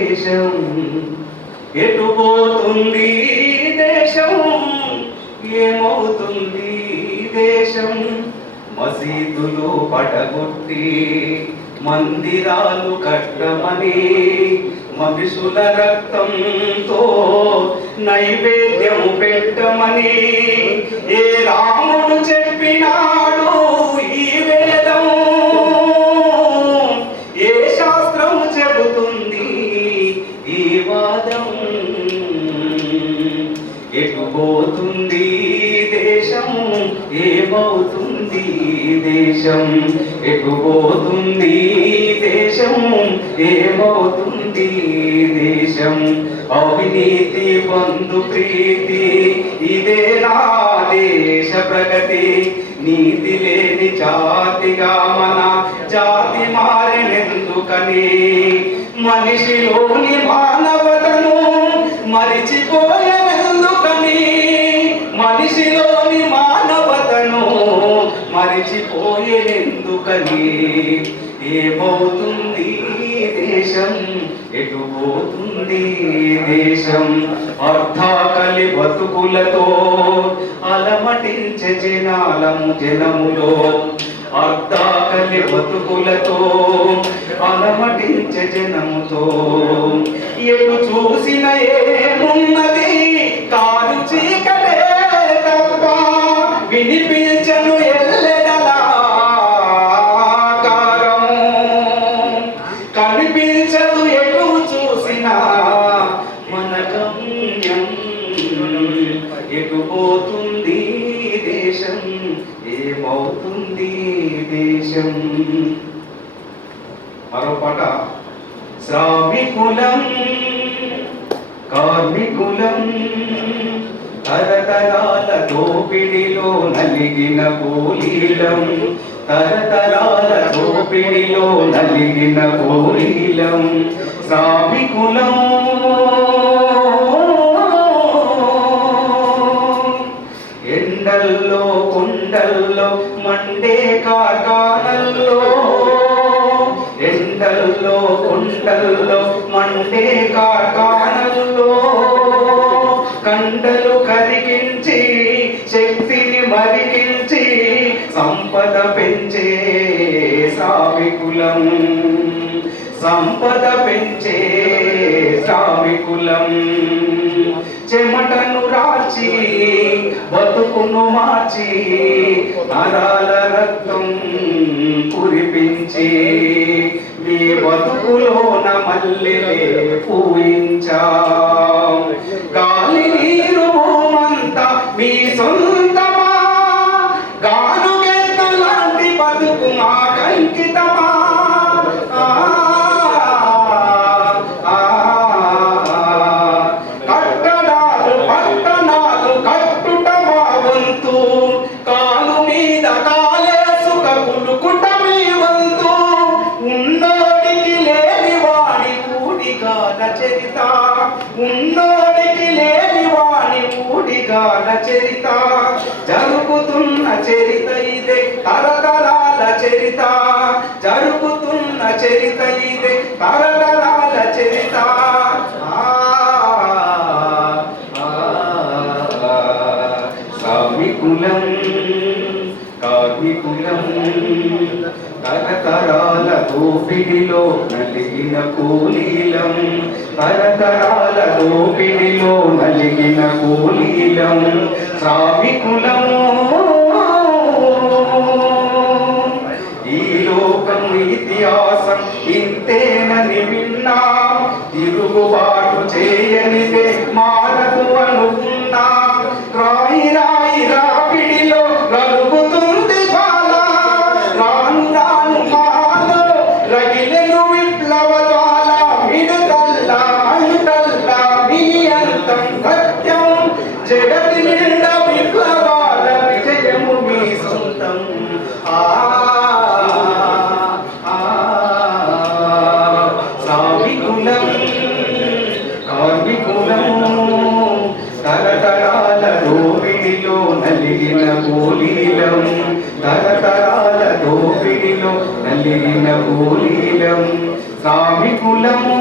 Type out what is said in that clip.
దేశం దేశం? ఏమవుతుంది దేశం? మసీదులు పడగొట్టి మందిరాలు కట్టమని మనుషుల రక్తంతో నైవేద్యం పెట్టమని ఏ రాముడు చెప్పినా దేశం. ఎటుపోతుంది దేశం? ఏమవుతుంది దేశం? అవినీతి బంధు ప్రీతి ఇదే నా దేశ ప్రగతి. నీతి లేని జాతిగా మన జాతి మారినెందుకని? మనిషిలోని మానవతను మరిచిపోయే మరిచిపోయేందుకని ఏమవుతుంది దేశం? ఎటు పోతుంది దేశం? అర్థాకలి బతుకులతో అలమటించే జనాలము జనములో. అర్థాకలి బతుకులతో అలమటించే జనముతో. ఎటు చూసిన ఏమున్నది? కాదు చీకటే తప్ప వినిపి ఎటుపోతుంది దేశం? ఏమవుతుంది దేశం? మరో పాట. శ్రామికులం కార్మికులం తరతరాల దోపిడిలో నలిగిన కూలీలం. తరతరాల దోపిడిలో నలిగిన కూలీలం. శ్రామికులం కార్ఖానల్లో ఎండల్లో కుండల్లో మండే కార్ఖానల్లో కండలు కరిగించి శక్తిని మరిగించి సంపద పెంచే శ్రామికులం. సంపద పెంచే శ్రామికులం. చెమటను రాచి బతుకును మార్చి నరాల మల్లెలే పూయించా గాలి నీరు భూమంతా మీ సొంత ఉన్నోడికి లేని వాణి ఊడిగాల చరిత. జరుగుతున్న చరిత ఇదే తరతరాల చరిత. జరుగుతున్న చరిత ఇదే తరతరాల చరిత. ఆ, ఆ, కార్మికులం తరతరాల దోపిడిలో నలిగిన కూలీలం. తరతరాల దోపిడిలో నలిగిన కూలీలం శ్రామికులము ఈ లోకం ఇతిహాసం ఇంతేనని విన్నా. తిరుగుబాటు చేయనిదే తరతరాల దోపిడిలో నలిగిన కూలీలం తరతరాల దోపిడిలో నలిగిన కూలీలం శ్రామికులము